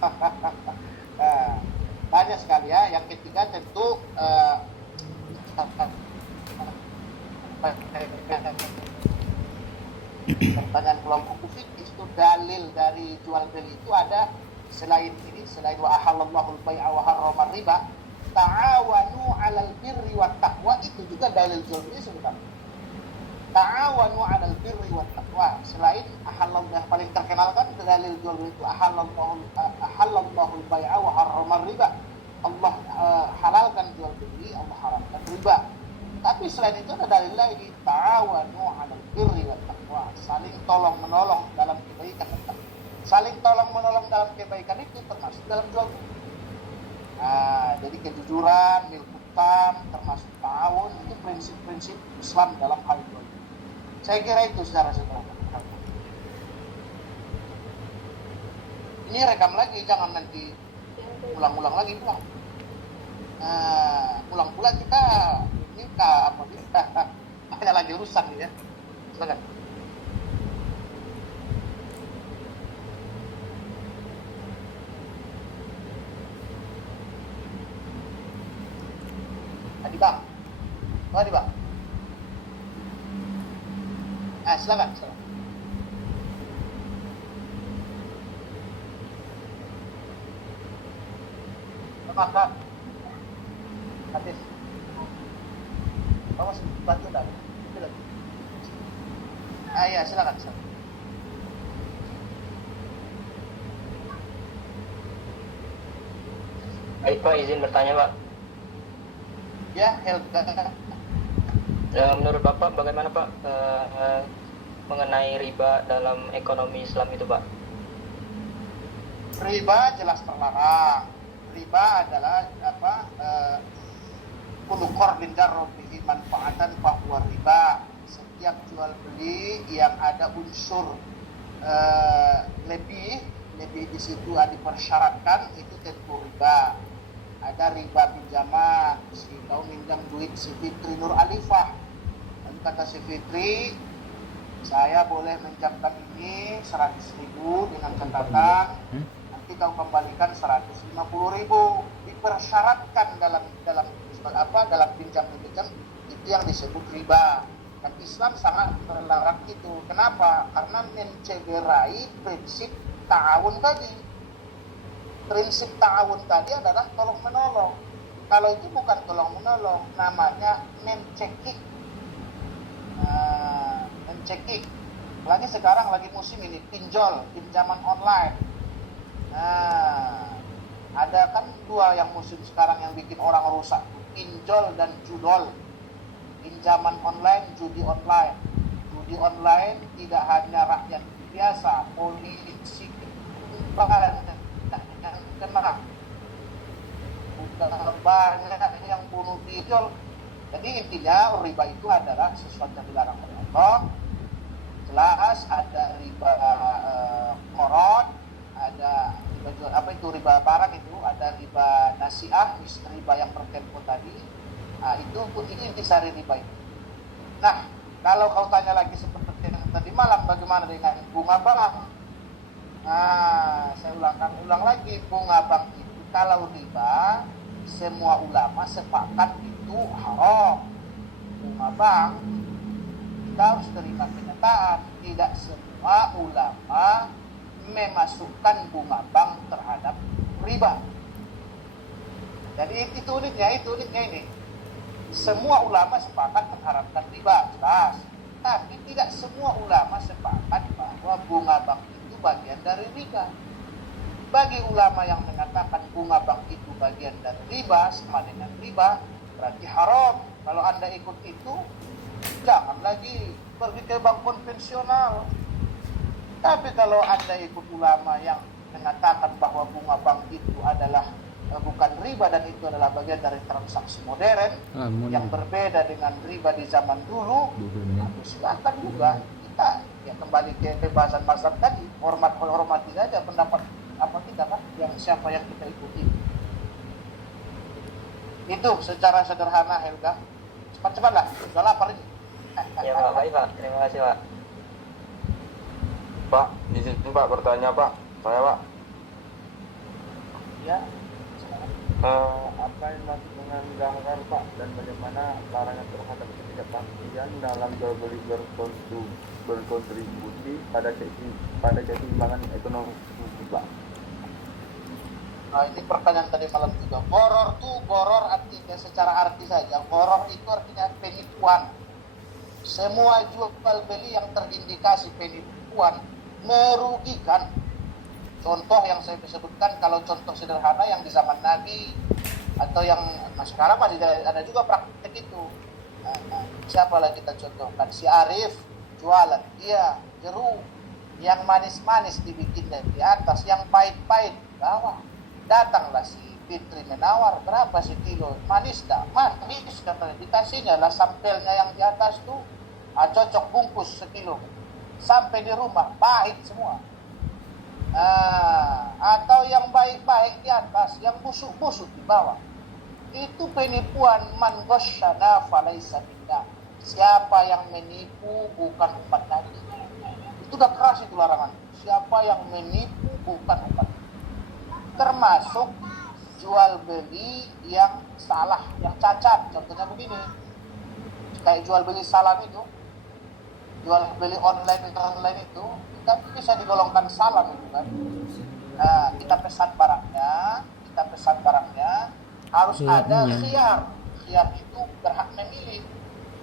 Nah, banyak sekali ya. Yang ketiga tentu pertanyaan kelompok kufik itu dalil dari jual beli itu ada selain ini, selain wa ahallallahu al-bai'a wa harrama riba, ta'awanu 'alal birri wat taqwa, itu juga dalil jual beli sebenarnya. Ta'awanu 'alal birri wat taqwa, selain ahallallahu, yang paling terkenal kan dalil jual beli itu ahallallahu al-bai'a wa harrama riba. Allah halalkan jual beli, Allah haramkan riba. Tapi selain itu ada dalil lagi, ta'awanu 'alal birri wat taqwa, saling tolong menolong dalam kebaikan dan takwa. Saling tolong menolong dalam kebaikan itu termasuk dalam jual beli. Jadi kejujuran, milkutan, termasuk ta'awun, itu prinsip-prinsip Islam dalam hal jual beli. Saya kira itu secara sederhana. Ini rekam lagi, jangan nanti ulang-ulang lagi pulang. Pulang pula kita nikah apa kita ada lagi urusan ya. Silakan. Adi bang, Adi bang. Silakan. Makan. Hadis. Kamu bantu tadi. Ya, silakan. Baik Pak, izin bertanya Pak. Ya, Helga. Menurut Bapak bagaimana Pak mengenai riba dalam ekonomi Islam itu Pak? Riba jelas terlarang. Riba adalah kullu qardin jarra bihi manfaatan fahuwa riba. Setiap jual beli yang ada unsur lebih di situ dipersyaratkan, itu tentu riba. Ada riba pinjaman, si kau minjam duit si Fitri Nur Alifah, lalu kata si Fitri, saya boleh minjamkan ini 100.000 dengan catatan nanti kau kembalikan 150.000. Dipersyaratkan dalam pinjam itu yang disebut riba. Dan Islam sangat melarang itu. Kenapa? Karena mencederai prinsip ta'awun tadi. Prinsip ta'awun tadi adalah tolong menolong. Kalau itu bukan tolong menolong, namanya mencekik. Mencekik. Lagi sekarang lagi musim ini pinjol, pinjaman online. Ada kan dua yang musim sekarang yang bikin orang rusak, pinjol dan judol. Pinjaman online, judi online. Judi online tidak hanya rakyat biasa, polisi yang kena, udah banyak yang bunuh diri. Jadi intinya riba itu adalah sesuatu yang dilarang oleh Allah. Jelas ada riba korot, ada riba riba barang itu, ada riba nasiah, riba yang bertempo tadi. Itu intisari riba itu. Nah, kalau kau tanya lagi seperti yang tadi malam, bagaimana dengan bunga bank? Saya ulang lagi, bunga bank itu kalau riba, semua ulama sepakat itu haram. Bunga bank kita harus terima kenyataan, tidak semua ulama memasukkan bunga bank terhadap riba. Jadi itu uniknya ini. Semua ulama sepakat mengharamkan riba, jelas. Tapi tidak semua ulama sepakat bahwa bunga bank itu bagian dari riba. Bagi ulama yang mengatakan bunga bank itu bagian dari riba, sama dengan riba, berarti haram. Kalau Anda ikut itu, jangan lagi pergi ke bank konvensional. Tapi kalau Anda ikut ulama yang mengatakan bahwa bunga bank itu adalah bukan riba dan itu adalah bagian dari transaksi modern yang berbeda dengan riba di zaman dulu, silakan juga. Kita ya kembali ke pembahasan mazhab tadi, hormati saja pendapat apa kita kan, yang siapa yang kita ikuti. Itu secara sederhana, Helga. Cepat-cepatlah, sudah lapar ini. Ya Pak, baik Pak, terima kasih Pak. Pak, izin Pak bertanya Pak, saya Pak. Ya. Apa yang masuk dengan ganggar Pak, dan bagaimana larangan terhadap ketidakpastian dalam jual beli berkontribusi pada keseimbangan ekonomi Pak? Nah, ini pertanyaan tadi malam juga. Boror artinya secara arti saja. Boror itu artinya penipuan. Semua jual beli yang terindikasi penipuan merugikan. Contoh yang saya sebutkan, kalau contoh sederhana yang di zaman Nabi atau yang sekarang masih ada juga praktek itu. Siapa lagi kita contohkan? Si Arif jualan, dia jeruk yang manis-manis dibikin di atas, yang pahit-pahit di bawah. Datanglah si Fitri menawar, berapa sekilo? Manis tak? Manis, katanya. Dikasihnya lah sampelnya yang di atas tuh, cocok bungkus sekilo. Sampai di rumah, pahit semua. Atau yang baik-baik di atas, yang busuk-busuk di bawah. Itu penipuan. Man ghasyana falaysa minna. Siapa yang menipu bukan umat Nabi. Itu udah keras itu larangan. Siapa yang menipu bukan umat Nabi. Termasuk jual beli yang salah, yang cacat. Contohnya begini, kayak jual beli salam itu, jual beli online itu, kan bisa digolongkan salam itu kan. Nah, kita pesan barangnya harus ada khiyar. Khiyar itu berhak memilih.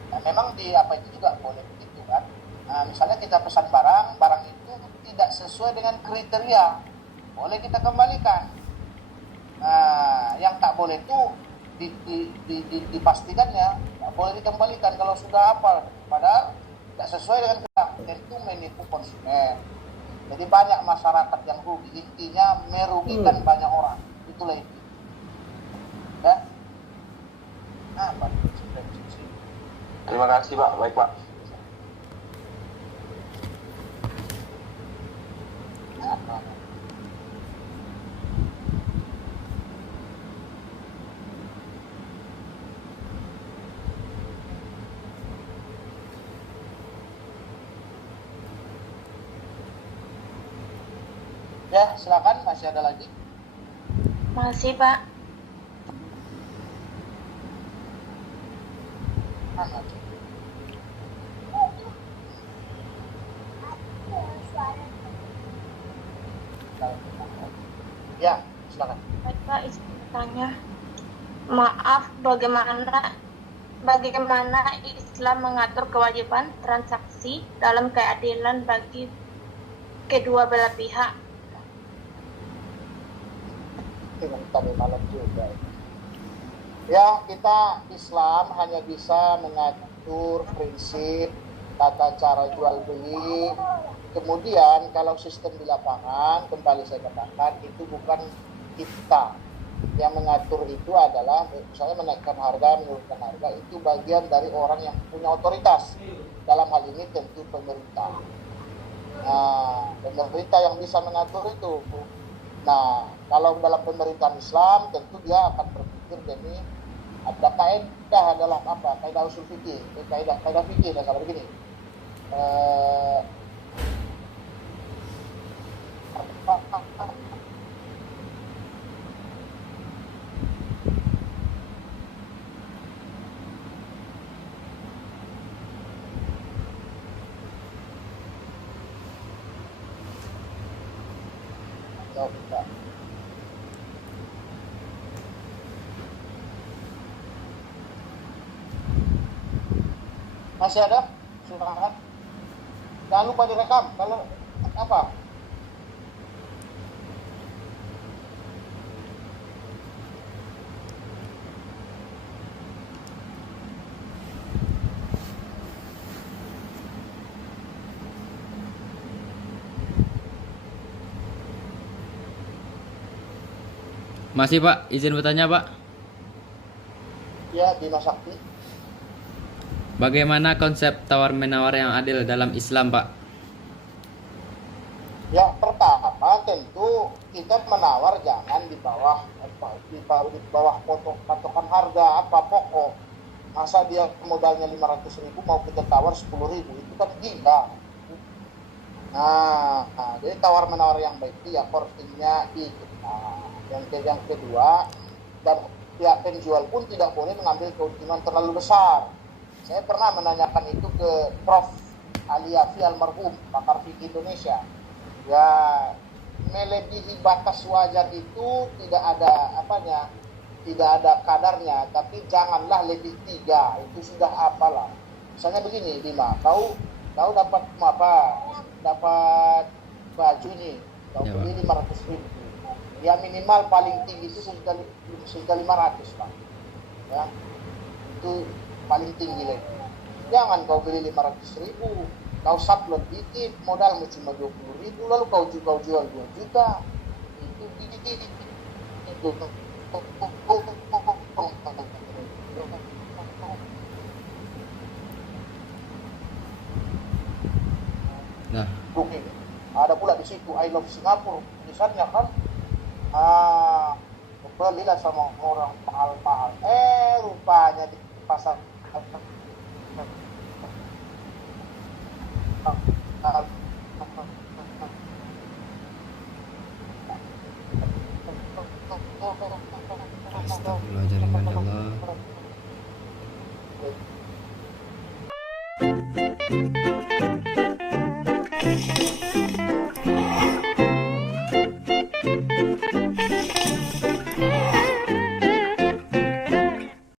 Nah, memang di apa itu juga boleh begitu kan. Nah, misalnya kita pesan barang itu tidak sesuai dengan kriteria, boleh kita kembalikan. Nah, yang tak boleh itu dipastikannya, tak boleh dikembalikan kalau sudah apa, padahal tidak sesuai dengan tentu menipu konsumen. Jadi banyak masyarakat yang rugi, intinya merugikan banyak orang. Itulah itu. Ya. Apa? Terima kasih Pak, baik Pak. Apa? Ya, silakan, masih ada lagi? Masih, Pak. Mana? Ya, silakan. Baik, Pak, izin bertanya. Maaf, bagaimana Islam mengatur kewajiban transaksi dalam keadilan bagi kedua belah pihak? Yang tadi malam juga. Ya, kita Islam hanya bisa mengatur prinsip tata cara jual beli. Kemudian kalau sistem di lapangan, kembali saya katakan, itu bukan kita yang mengatur. Itu adalah misalnya menaikkan harga, menurunkan harga, itu bagian dari orang yang punya otoritas. Dalam hal ini tentu pemerintah. Nah, pemerintah yang bisa mengatur itu. Nah, kalau dalam pemerintahan Islam tentu dia akan berpikir demi ada kaidah adalah apa? Kaidah usul fikih, kaidah fikih dan salah begini. Masih ada? Silakan. Jangan lupa direkam. Kalau apa? Masih Pak, izin bertanya Pak. Ya, Bima Sakti. Bagaimana konsep tawar-menawar yang adil dalam Islam Pak? Ya, pertama tentu kita menawar jangan di bawah patokan harga apa pokok. Masa dia modalnya 500.000 mau kita tawar 10.000, itu kan gila. Jadi tawar menawar yang baik itu ya kortingnya itu. Yang kedua, dan pihak penjual pun tidak boleh mengambil keuntungan terlalu besar. Saya pernah menanyakan itu ke Prof. Ali Yafi almarhum, pakar fikih Indonesia. Ya, melebihi batas wajar itu tidak ada tidak ada kadarnya, tapi janganlah lebih 3, itu sudah apalah. Misalnya begini, Bima, kau dapat dapat baju ini, kau Ya, beli 500.000. Ya minimal paling tinggi itu sudah 500 Pak. Ya, itu paling tinggi lagi. Jangan kau beli 500.000, kau sablon dikit, modal cuma 20.000, lalu kau jual 2 juta. Itu dikit. Itu. Nah, Booking. Ada pula di situ I love Singapore, tulisannya kan. Belilah sama orang mahal-mahal. Rupanya di pasar astagfirullahaladzim ya Allah.